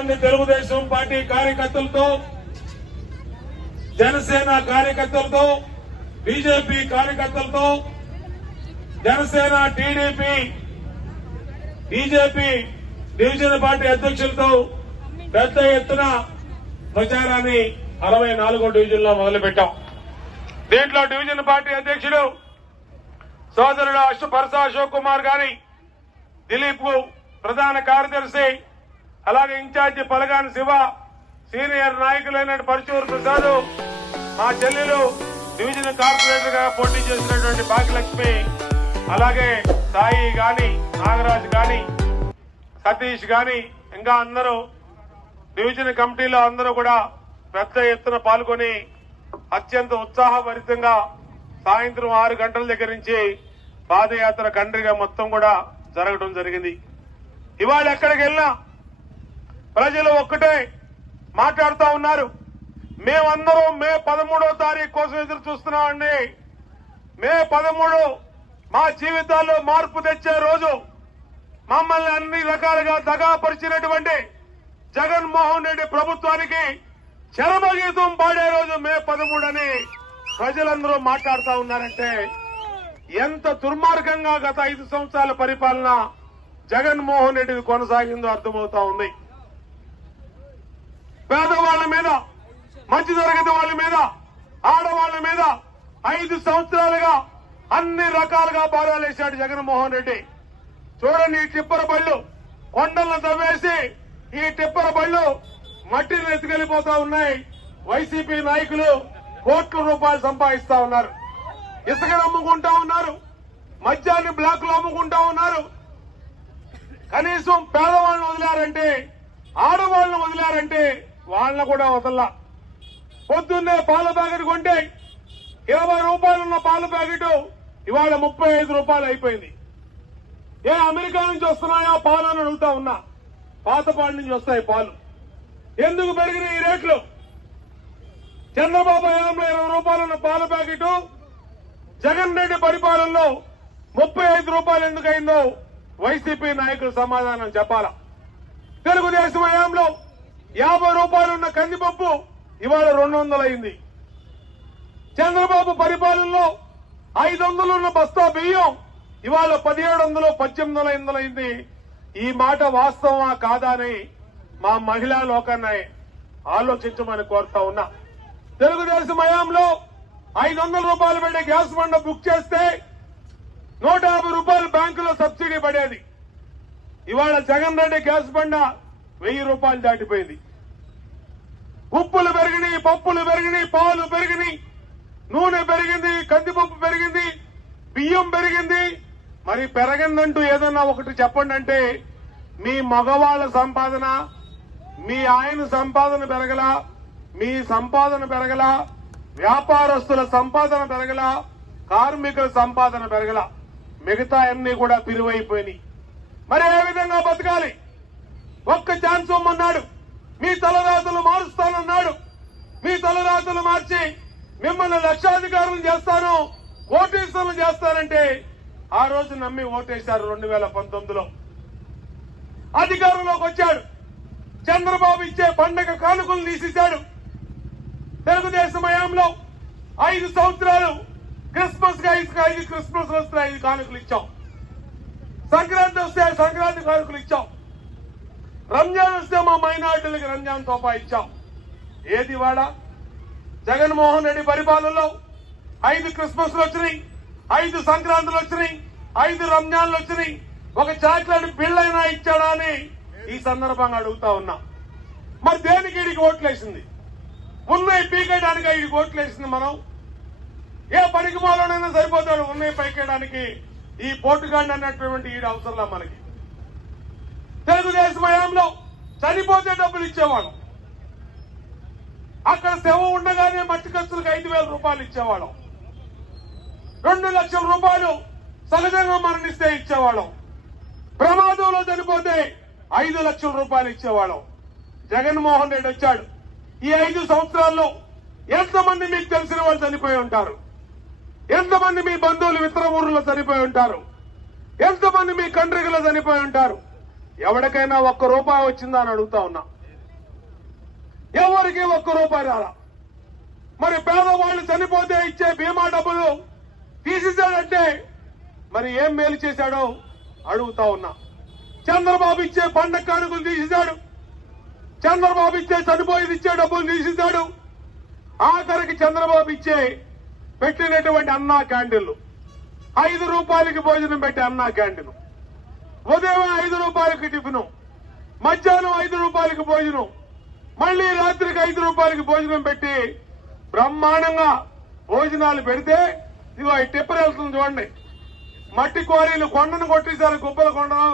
మంది తెలుగుదేశం పార్టీ కార్యకర్తలతో, జనసేన కార్యకర్తలతో, బీజేపీ కార్యకర్తలతో, జనసేన, టీడీపీ, బీజేపీ డివిజన్ పార్టీ అధ్యక్షులతో పెద్ద ఎత్తున ప్రచారాన్ని 64వ డివిజన్ లో మొదలుపెట్టాం. దీంట్లో డివిజన్ పార్టీ అధ్యక్షుడు సోదరుడు పరస అశోక్ కుమార్ గాని, దిలీప్ ప్రధాన కార్యదర్శి, అలాగే ఇన్ఛార్జి పలగాని శివ, సీనియర్ నాయకులైన పరచూరు ప్రసాద్, మా చెల్లెలు డివిజన్ కార్పొరేటర్ గా పోటీ చేసినటువంటి భాగ్యలక్ష్మి, అలాగే సాయి గాని, నాగరాజ్ గాని, సతీష్ గాని, ఇంకా అందరూ డివిజన్ కమిటీలో అందరూ కూడా పెద్ద ఎత్తున పాల్గొని అత్యంత ఉత్సాహభరితంగా సాయంత్రం 6 గంటల దగ్గర నుంచి పాదయాత్ర కండ్రిగా మొత్తం కూడా జరగడం జరిగింది. ఇవాళ ఎక్కడికి వెళ్ళినా ప్రజలు ఒక్కటే మాట్లాడుతూ ఉన్నారు. మేమందరం మే 13వ తారీఖు కోసం ఎదురు చూస్తున్నామండి. మే 13 మా జీవితాల్లో మార్పు తెచ్చే రోజు. మమ్మల్ని అన్ని రకాలుగా దగాపరిచినటువంటి జగన్మోహన్ రెడ్డి ప్రభుత్వానికి చరమగీతం పాడే రోజు మే 13 అని ప్రజలందరూ మాట్లాడుతూ ఉన్నారంటే ఎంత దుర్మార్గంగా గత 5 సంవత్సరాల పరిపాలన జగన్మోహన్ రెడ్డి కొనసాగిందో అర్థమవుతా ఉంది. పేదవాళ్ల మీద, మధ్యతరగతి వాళ్ళ మీద, ఆడవాళ్ల మీద 5 సంవత్సరాలుగా అన్ని రకాలుగా బాధాలేశాడు జగన్మోహన్ రెడ్డి. చూడండి, ఈ టిప్పర బళ్ళు కొండలను తవ్వేసి ఈ టిప్పర బళ్ళు మట్టిని ఎత్తుకెళ్లిపోతా ఉన్నాయి. వైసీపీ నాయకులు కోట్ల రూపాయలు సంపాదిస్తా ఉన్నారు. ఇసుకను అమ్ముకుంటా ఉన్నారు, మద్యాన్ని బ్లాక్ లో అమ్ముకుంటా ఉన్నారు. కనీసం పేదవాళ్ళను వదిలారంటే, ఆడవాళ్లను వదిలారంటే వాళ్ళను కూడా వదల్లా. పొద్దున్నే పాల ప్యాకెట్ కొంటే 20 రూపాయలున్న పాల ప్యాకెట్ ఇవాళ 35 రూపాయలు అయిపోయింది. ఏ అమెరికా నుంచి వస్తున్నాయా పాలు అని అడుగుతా ఉన్నా. పాతపాడు నుంచి వస్తాయి పాలు. ఎందుకు పెరిగినాయి ఈ రేట్లు? చంద్రబాబు హయాంలో 20 రూపాయలున్న పాల ప్యాకెట్ జగన్ రెడ్డి పరిపాలనలో 35 రూపాయలు ఎందుకైందో వైసీపీ నాయకులు సమాధానం చెప్పాలా. తెలుగుదేశం హయాంలో 50 రూపాయలున్న కందిపప్పు ఇవాళ 200 అయింది. చంద్రబాబు పరిపాలనలో 500 ఉన్న బస్తా బియ్యం ఇవాళ 1700, 1800 అయింది. ఈ మాట వాస్తవమా కాదా అని మా మహిళా లోకాన్ని ఆలోచించమని కోరుతా ఉన్నా. తెలుగుదేశం హయాంలో 500 రూపాయలు పెట్టి గ్యాస్ బండ బుక్ చేస్తే 150 రూపాయలు బ్యాంకులో సబ్సిడీ పడేది. ఇవాళ జగన్ రెడ్డి గ్యాస్ బండ 1000 రూపాయలు దాటిపోయింది. ఉప్పులు పెరిగినాయి, పప్పులు పెరిగినాయి, పాలు పెరిగినాయి, నూనె పెరిగింది, కందిపప్పు పెరిగింది, బియ్యం పెరిగింది. మరి పెరగందంటూ ఏదన్నా ఒకటి చెప్పండి అంటే మీ మగవాళ్ల సంపాదన, మీ ఆయన సంపాదన పెరగల, మీ సంపాదన పెరగల, వ్యాపారస్తుల సంపాదన పెరగల, కార్మికుల సంపాదన పెరగల, మిగతా అన్ని కూడా పిరువైపోయినాయి. మరి ఏ విధంగా బతకాలి? ఒక్క ఛాన్స్ ఇమ్మన్నాడు. మీ తలరాతలు మారుస్తానన్నాడు. మీ తలరాతలు మార్చి మిమ్మల్ని లక్షాధికారులు చేస్తాను, కోటీశ్వరులు చేస్తానంటే ఆ రోజు నమ్మి ఓటేశారు. 2019లో అధికారంలోకి వచ్చాడు. చంద్రబాబు ఇచ్చే పండగ కానుకలు తీసేశాడు. తెలుగుదేశం హయాంలో 5 సంవత్సరాలు క్రిస్మస్ గా 5 క్రిస్మస్ వస్తే 5 కానుకలు ఇచ్చాం. సంక్రాంతి వస్తే సంక్రాంతి కానుకలు ఇచ్చాం. రంజాన్ వస్తే మా మైనార్టీలకు రంజాన్ తోపా ఇచ్చాం. ఏది వాడా? జగన్మోహన్ రెడ్డి పరిపాలనలో 5 క్రిస్మస్లు వచ్చినాయి, 5 సంక్రాంతులు వచ్చినాయి, 5 రంజాన్లు వచ్చినాయి. ఒక చాక్లెట్ బిళ్ళైనా ఇచ్చాడా అని ఈ సందర్భంగా అడుగుతా ఉన్నా. మరి దేనికి వీడికి ఓట్లేసింది? ఉన్నాయి పీకేయడానికి వీడికి ఓట్లేసింది. మనం ఏ పనికి మూలనైనా సరిపోతాడు ఉన్నాయి పైకేయడానికి. ఈ పోటుగాండి అన్నటువంటి ఈడు అవసరంలా మనకి. తెలుగుదేశం హయాంలో చనిపోతే డబ్బులు ఇచ్చేవాళ్ళం. అక్కడ శవం ఉండగానే మట్టి ఖర్చులకు 5,000 రూపాయలు ఇచ్చేవాళ్ళం. 2 లక్షల రూపాయలు సహజంగా మరణిస్తే ఇచ్చేవాళ్ళం. ప్రమాదంలో చనిపోతే 5 లక్షల రూపాయలు ఇచ్చేవాళ్ళం. జగన్మోహన్ రెడ్డి వచ్చాడు. ఈ 5 సంవత్సరాల్లో ఎంతమంది మీకు తెలిసిన వాళ్ళు చనిపోయి ఉంటారు? ఎంతమంది మీ బంధువులు ఇతర ఊర్లో చనిపోయి ఉంటారు? ఎంతమంది మీ కండ్రికలో చనిపోయి ఉంటారు? ఎవరికైనా 1 రూపాయి వచ్చిందా అని అడుగుతా ఉన్నా. ఎవరికి ఒక్క రూపాయి రాలా. మరి పేదవాళ్ళు చనిపోతే ఇచ్చే బీమా డబ్బులు తీసేశాడంటే మరి ఏం మేలు చేశాడో అడుగుతా ఉన్నా. చంద్రబాబు ఇచ్చే పండగ కానుకలు తీసేశాడు. చంద్రబాబు ఇచ్చే చనిపోయేది ఇచ్చే డబ్బులు తీసేశాడు. ఆఖరికి చంద్రబాబు ఇచ్చే పెట్టినటువంటి అన్నా క్యాంటీన్లు 5 రూపాయలకి భోజనం పెట్టే అన్నా క్యాంటీన్, ఉదయం 5 రూపాయలకి టిఫిన్, మధ్యాహ్నం 5 రూపాయలకి భోజనం, మళ్లీ రాత్రికి 5 రూపాయలకి భోజనం పెట్టి బ్రహ్మాండంగా భోజనాలు పెడితే ఇదిగో ఈ టిప్పర్ వెళ్తుంది చూడండి. మట్టి క్వారీలు కొండను కొట్టేశారు. గుబ్బల కొండం,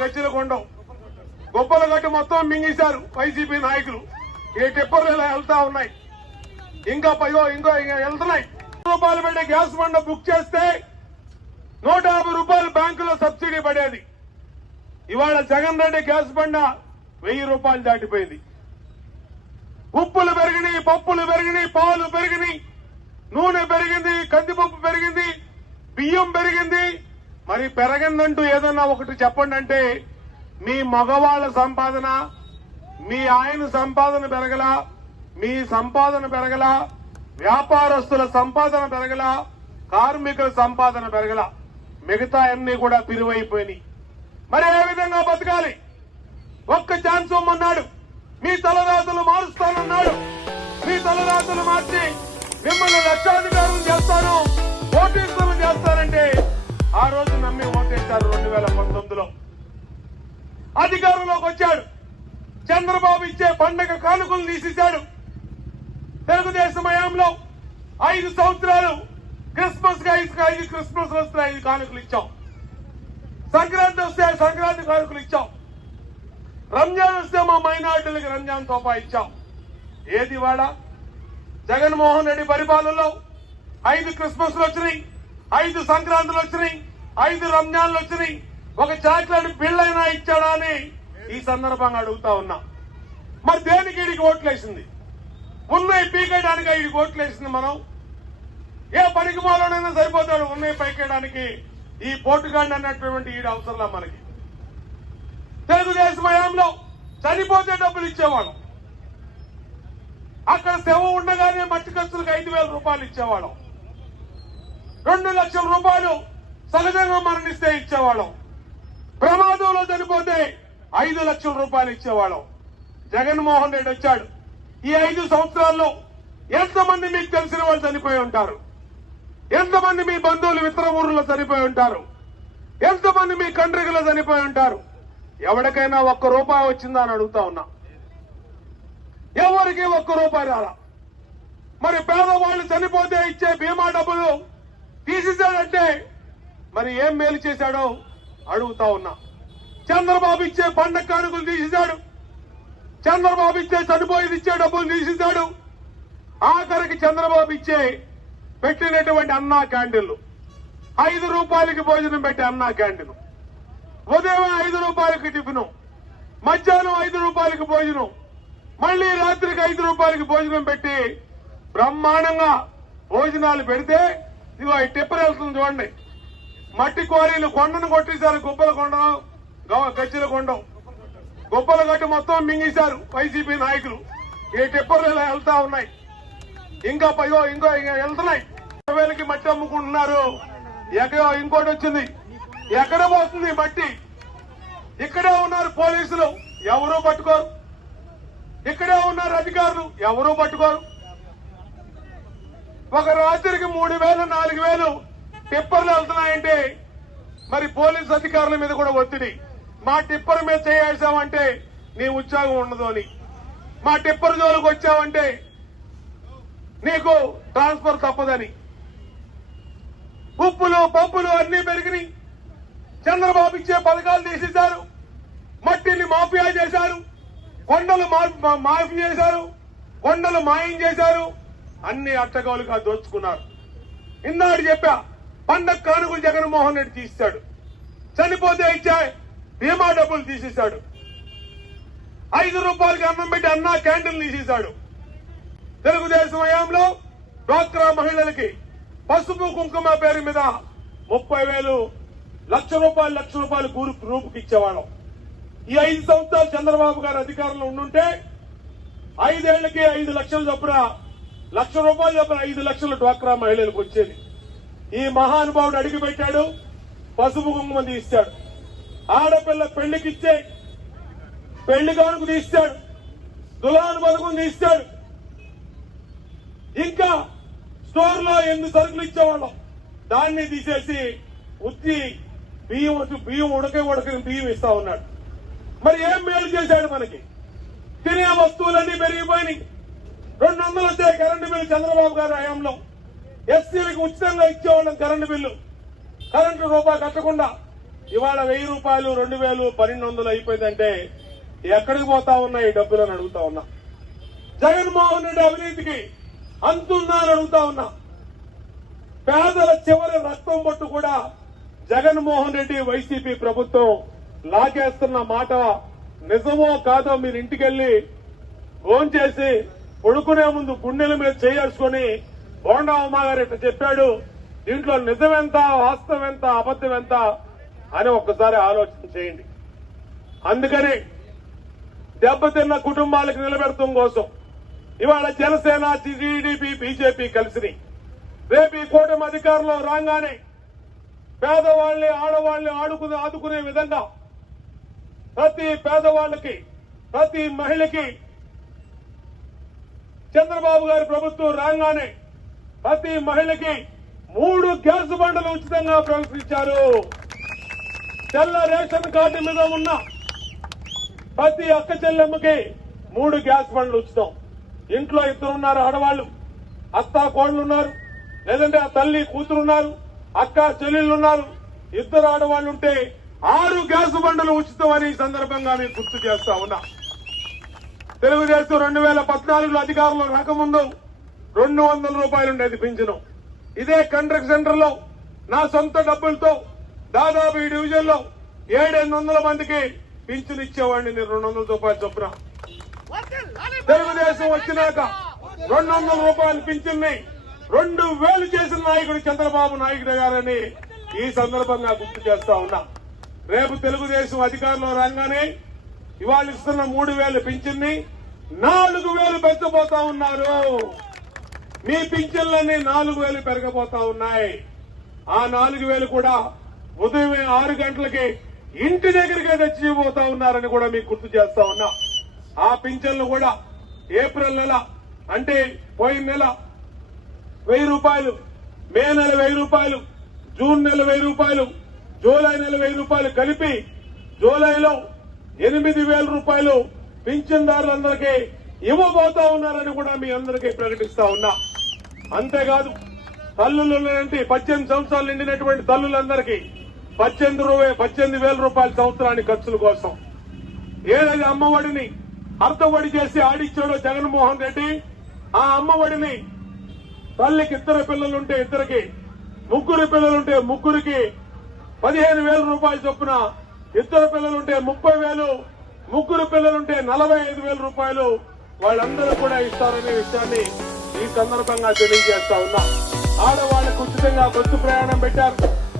గజ్జల కొండం, గుబ్బల గట్టు మొత్తం మింగేశారు వైసీపీ నాయకులు. ఈ టిప్పర్లు ఇలా వెళ్తా ఉన్నాయి. ఇంకా వెళ్తున్నాయి. రూపాయలు పెట్టే గ్యాస్ బండ బుక్ చేస్తే 150 రూపాయలు బ్యాంకులో సబ్సిడీ పడేది. ఇవాళ జగన్ రెడ్డి గ్యాస్ బండ 1000 రూపాయలు దాటిపోయింది. ఉప్పులు పెరిగినాయి, పప్పులు పెరిగినాయి, పాలు పెరిగినాయి, నూనె పెరిగింది, కందిపప్పు పెరిగింది, బియ్యం పెరిగింది. మరి పెరగిందంటూ ఏదన్నా ఒకటి చెప్పండి అంటే మీ మగవాళ్ల సంపాదన, మీ ఆయన సంపాదన పెరగలా, మీ సంపాదన పెరగలా, వ్యాపారస్తుల సంపాదన పెరగలా, కార్మికుల సంపాదన పెరగలా, మిగతా అన్ని కూడా పిరువైపోయినాయి. మరి ఏ విధంగా బతకాలి? ఒక్క ఛాన్స్ ఇమ్మన్నాడు. మీ తలరాతలు మారుస్తానన్నాడు. మీ తలరాతలు మార్చి మిమ్మల్ని లక్షాధికారులు చేస్తాను, ఓటీసులు చేస్తానంటే ఆ రోజు నమ్మి ఓటేశారు. 2019లో అధికారంలోకి వచ్చాడు. చంద్రబాబు ఇచ్చే పండగ కానుకలు తీసేశాడు. తెలుగుదేశం హయాంలో 5 సంవత్సరాలు క్రిస్మస్ గా 5 క్రిస్మస్ వస్తే 5 కానుకలు ఇచ్చాం. సంక్రాంతి వస్తే సంక్రాంతి కానుకలు ఇచ్చాం. రంజాన్ వస్తే మా మైనార్టీలకు రంజాన్ తోపా ఇచ్చాం. ఏది వాడ జగన్మోహన్ రెడ్డి పరిపాలనలో 5 క్రిస్మస్లు వచ్చినాయి, 5 సంక్రాంతులు వచ్చినాయి, 5 రంజాన్లు వచ్చినాయి. ఒక చాక్లెట్ బిళ్ళైనా ఇచ్చాడా అని ఈ సందర్భంగా అడుగుతా ఉన్నా. మరి దేనికి వీడికి ఓట్లేసింది? ఉన్నాయి పీకేయడానికి వీడికి ఓట్లేసింది. మనం ఏ పనికి మాలోనైనా సరిపోతాడు ఉన్నాయి పైకేయడానికి. ఈ పోటుగాండి అన్నటువంటి ఈడు అవసరంలా మనకి. తెలుగుదేశం హయాంలో చనిపోతే డబ్బులు ఇచ్చేవాళ్ళం. అక్కడ శవం ఉండగానే మట్టి ఖర్చులకు 5,000 రూపాయలు ఇచ్చేవాళ్ళం. 2 లక్షల రూపాయలు సహజంగా మరణిస్తే ఇచ్చేవాళ్ళం. ప్రమాదంలో చనిపోతే 5 లక్షల రూపాయలు ఇచ్చేవాళ్ళం. జగన్మోహన్ రెడ్డి వచ్చాడు. ఈ 5 సంవత్సరాల్లో ఎంతమంది మీకు తెలిసిన వాళ్ళు చనిపోయి ఉంటారు? ఎంతమంది మీ బంధువులు ఇతర ఊర్లో చనిపోయి ఉంటారు? ఎంతమంది మీ కండ్రికలో చనిపోయి ఉంటారు? ఎవరికైనా ఒక్క రూపాయి వచ్చిందా అని అడుగుతా ఉన్నా. ఎవరికి ఒక్క రూపాయి రాలా. మరి పేదవాళ్ళు చనిపోతే ఇచ్చే బీమా డబ్బులు తీసేశాడంటే మరి ఏం మేలు చేశాడో అడుగుతా ఉన్నా. చంద్రబాబు ఇచ్చే పండగ కానుకలు తీసేశాడు. చంద్రబాబు ఇచ్చే చనిపోయేది ఇచ్చే డబ్బులు తీసేశాడు. ఆఖరికి చంద్రబాబు ఇచ్చే పెట్టినటువంటి అన్నా క్యాంటీన్లు 5 రూపాయలకి భోజనం పెట్టే అన్నా క్యాంటీన్, ఉదయం 5 రూపాయలకి టిఫిన్, మధ్యాహ్నం 5 రూపాయలకి భోజనం, మళ్లీ రాత్రికి 5 రూపాయలకి భోజనం పెట్టి బ్రహ్మాండంగా భోజనాలు పెడితే ఇదిగో ఈ టిప్పర్ వెళ్తుంది చూడండి. మట్టి క్వారీలు కొండను కొట్టేశారు. గుబ్బల కొండం, గజ్జల కొండం, గుబ్బల గట్టు మొత్తం మింగేశారు వైసీపీ నాయకులు. ఈ టిప్పర్లు ఇలా వెళ్తా ఉన్నాయి. ఇంకా వెళ్తున్నాయి. 20,000కి మట్టి అమ్ముకుంటున్నారు. ఎక్కడో ఇంకోటి వచ్చింది. ఎక్కడ పోతుంది మట్టి? ఇక్కడే ఉన్నారు పోలీసులు, ఎవరూ పట్టుకోరు. ఇక్కడే ఉన్నారు అధికారులు, ఎవరూ పట్టుకోరు. ఒక రాత్రికి 3,000, 4,000 టిప్పర్లు వెళ్తున్నాయంటే మరి పోలీసు అధికారుల మీద కూడా ఒత్తిడి. మా టిప్పర్ మీద చేయాల్సామంటే నీ ఉద్యోగం ఉండదు అని, మా టిప్పర్ జోలికి వచ్చావంటే నీకు ట్రాన్స్ఫర్ తప్పదని. ఉప్పులు పప్పులు అన్ని పెరిగినాయి. చంద్రబాబు ఇచ్చే పథకాలు తీసేశారు. మట్టిని మాఫియా చేశారు. కొండలు మాఫీ చేశారు. కొండలు మాయం చేశారు. అన్ని అట్టగోలుగా దోచుకున్నారు. ఇన్నాడు చెప్పా, పండగ కానుకలు జగన్మోహన్ రెడ్డి తీశాడు. చనిపోతే ఇచ్చే బీమా డబ్బులు తీసేశాడు. 5 రూపాయలకి అన్నం పెట్టి అన్నా క్యాంటీన్లు తీసేశాడు. తెలుగుదేశం హయాంలో డ్వాక్రా మహిళలకి పసుపు కుంకుమ పేరు మీద 30,000, లక్ష రూపాయలు గ్రూపుకి ఇచ్చేవాళ్ళం. ఈ 5 సంవత్సరాలు చంద్రబాబు గారు అధికారంలో ఉండుంటే 5 ఏళ్లకి 5 లక్షలు చొప్పున ₹1,00,000 చొప్పున 5 లక్షలు డ్వాక్రా మహిళలకు వచ్చేది. ఈ మహానుభావుడు అడిగి పెట్టాడు, పసుపు కుంకుమ తీస్తాడు, ఆడపిల్ల పెళ్లికిచ్చే పెళ్లి కానుక తీస్తాడు, దులాను పథకం తీస్తాడు. ఇంకా స్టోర్ లో ఎన్ని సరుకులు ఇచ్చేవాళ్ళం దాన్ని తీసేసి ఉత్తి బియ్యం ఉడకని బియ్యం ఇస్తా ఉన్నాడు. మరి ఏం మేలు చేశాడు మనకి? తినే వస్తువులన్నీ పెరిగిపోయినాయి. 200 వచ్చాయి కరెంటు బిల్లు చంద్రబాబు గారి హయాంలో. ఎస్సీలకు ఉచితంగా ఇచ్చేవాళ్ళం కరెంటు బిల్లు. కరెంటు రూపాయి కట్టకుండా ఇవాళ ₹1000, 2000, 1200 అయిపోయిందంటే ఎక్కడికి పోతా ఉన్నాయి ఈ డబ్బులని అడుగుతా ఉన్నా. జగన్మోహన్ రెడ్డి అవినీతికి అంతుందా అని అడుగుతా ఉన్నా. పేదల చివరి రక్తం పట్టు కూడా జగన్మోహన్ రెడ్డి వైసీపీ ప్రభుత్వం లాగేస్తున్న మాట నిజమో కాదో మీరు ఇంటికెళ్లి భోంచేసి పడుకునే ముందు గుండెల మీద చేసుకుని బోండా ఉమాగారు ఇట్లా చెప్పాడు, దీంట్లో నిజమెంత, వాస్తవం ఎంత, అబద్దం ఎంత అని ఒక్కసారి ఆలోచన చేయండి. అందుకని దెబ్బతిన్న కుటుంబాలకు నిలబెడతం కోసం ఇవాళ జనసేన, టీడీపీ, బీజేపీ కలిసి రేపు ఈ కూటమి అధికారంలో రాగానే పేదవాళ్లని, ఆడవాళ్లని ఆదుకునే విధంగా ప్రతి పేదవాళ్లకి, ప్రతి మహిళకి చంద్రబాబు గారి ప్రభుత్వం రాగానే ప్రతి మహిళకి 3 గ్యాస్ బండలు ఉచితంగా ప్రకటించారు. తెల్ల రేషన్ కార్డు మీద ఉన్న ప్రతి అక్క చెల్లెమ్మకి 3 గ్యాస్ బండ్లు ఉచితం. ఇంట్లో 2 ఉన్నారు ఆడవాళ్లు, అత్త కోడలున్నారు, లేదంటే ఆ తల్లి కూతురున్నారు, అక్క చెల్లెళ్లున్నారు, 2 ఆడవాళ్లు ఉంటే 6 గ్యాస్ బండలు ఉచితం అని ఈ సందర్భంగా మీకు గుర్తు చేస్తా ఉన్నా. తెలుగుదేశం 2014లో అధికారంలో రాకముందు ₹200 ఉండేది పింఛను. ఇదే కంట్రాక్ట్ సెంటర్ లో నా సొంత డబ్బులతో దాదాపు ఈ డివిజన్ లో 700 మందికి పింఛను ఇచ్చేవాడిని నేను ₹200 చొప్పున. తెలుగుదేశం వచ్చినాక ₹200 పింఛన్ని 2000 చేసిన నాయకుడు చంద్రబాబు నాయుడు గారని ఈ సందర్భంగా గుర్తు చేస్తా ఉన్నా. రేపు తెలుగుదేశం అధికారంలో రాగానే ఇవాళ ఇస్తున్న 3000 పింఛన్ని 4000 పెంచబోతా ఉన్నారు. మీ పింఛన్లన్నీ 4000 పెరగబోతా ఉన్నాయి. ఆ 4000 కూడా ఉదయం 6 గంటలకి ఇంటి దగ్గరికే తెచ్చిపోతా ఉన్నారని కూడా మీకు గుర్తు చేస్తా ఉన్నా. ఆ పింఛన్లు కూడా ఏప్రిల్ నెల అంటే పోయిన నెల ₹1000, మే నెల ₹1000, జూన్ నెల ₹1000, జూలై నెల ₹1000 కలిపి జూలైలో ₹8000 పింఛన్దారులందరికీ ఇవ్వబోతా ఉన్నారని కూడా మీ అందరికీ ప్రకటిస్తా ఉన్నా. అంతేకాదు తల్లులు 18 సంవత్సరాలు నిండినటువంటి తల్లులందరికీ ₹18,000 సంవత్సరానికి ఖర్చుల కోసం. ఏదైతే అమ్మఒడిని అర్థఒడి చేసి ఆడిచ్చాడో జగన్మోహన్ రెడ్డి, ఆ అమ్మఒడిని తల్లికి 2 పిల్లలుంటే 2కి, 3 పిల్లలుంటే 3కి ₹15,000 చొప్పున, 2 పిల్లలుంటే 30,000, 3 పిల్లలుంటే ₹45,000 వాళ్ళందరూ కూడా ఇస్తారనే విషయాన్ని ఈ సందర్భంగా తెలియజేస్తా ఉన్నా. ఆడవాళ్లకు ఉచితంగా బస్సు ప్రయాణం పెట్టారు.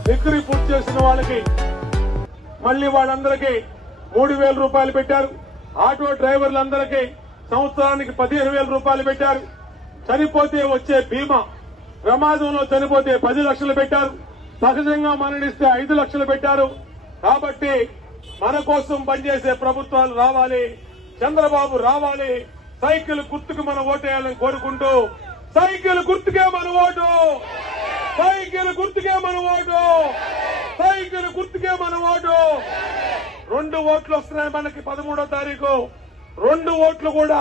డిగ్రీ పూర్తి చేసిన వాళ్ళకి మళ్లీ వాళ్ళందరికీ ₹3,000 పెట్టారు. ఆటో డ్రైవర్లందరికీ సంవత్సరానికి ₹15,000 పెట్టారు. చనిపోతే వచ్చే బీమా, ప్రమాదంలో చనిపోతే 10 లక్షలు పెట్టారు. సహజంగా మరణిస్తే 5 లక్షలు పెట్టారు. కాబట్టి మన కోసం పనిచేసే ప్రభుత్వాలు రావాలి, చంద్రబాబు రావాలి. సైకిల్ గుర్తుకు మనం ఓటేయాలని కోరుకుంటూ, సైకిల్ గుర్తుకే మన ఓటు, సైకిల్ గుర్తుకే మన ఓటు, సైకిల్ గుర్తుకే మన ఓటు. 2 ఓట్లు వస్తున్నాయి మనకి 13వ తారీఖు. 2 ఓట్లు కూడా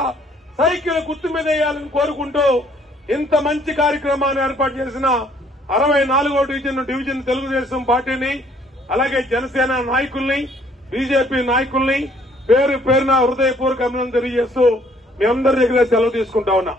సైకిల్ గుర్తు మీద వేయాలని కోరుకుంటూ ఇంత మంచి కార్యక్రమాన్ని ఏర్పాటు చేసిన 64వ డివిజన్ తెలుగుదేశం పార్టీని, అలాగే జనసేన నాయకుల్ని, బీజేపీ నాయకుల్ని పేరు పేరున హృదయపూర్వక అభినందనలు తెలియజేస్తూ మీ అందరి దగ్గర సెలవు తీసుకుంటా ఉన్నా.